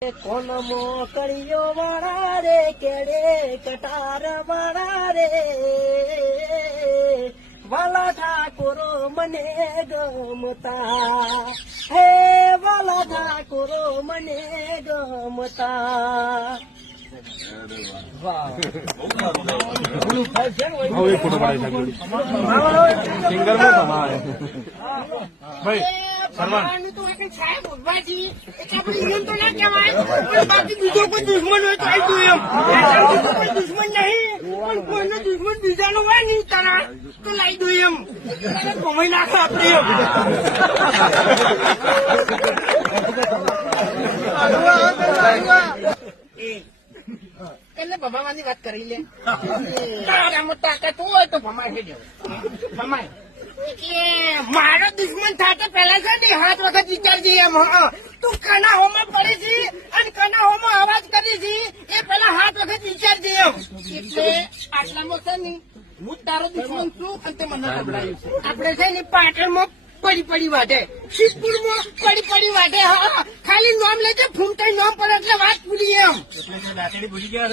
કોનમો કળિયો વાળા રે કેડે કટાર વાળા રે વાલા ઠાકોરો મને ગમતા હે વાલા ઠાકોરો મને ગમતા સાહેબ ઉભાજી તો ના કહેવાય બાકી બીજો કોઈ દુશ્મન હોય તો આવી દઉં એમ કોઈ દુશ્મન નહીં પણ કોઈનો દુશ્મન બીજાનો હોય નહીં તારા તો લાવી દઉં એમ કમાઈ નાખે આપડે એટલે ભમાવાની વાત કરી લે તારામાં તાકાત હોય તો ભમાય છે ભમાય મારો દુશ્મન થતા પેલા છે ને 7 વખત વિચારજે એમ તું કના હોમાં પડે છે અને કના હોમાં અવાજ કરી છે એ પેલા 7 વખત વિચારજે એમ એટલે આટલામાં છે ને હું તારો દુશ્મન છું અને તે મને સંભળાયું છે આપણે છે ને પાટણમાં પડી વાટે શિવપુરમાં પડી વાટે હા ખાલી નામ લેજે ફૂમતાઈ નામ પડે એટલે વાત ભૂલી એમ દાંતડી ભૂલી ગયા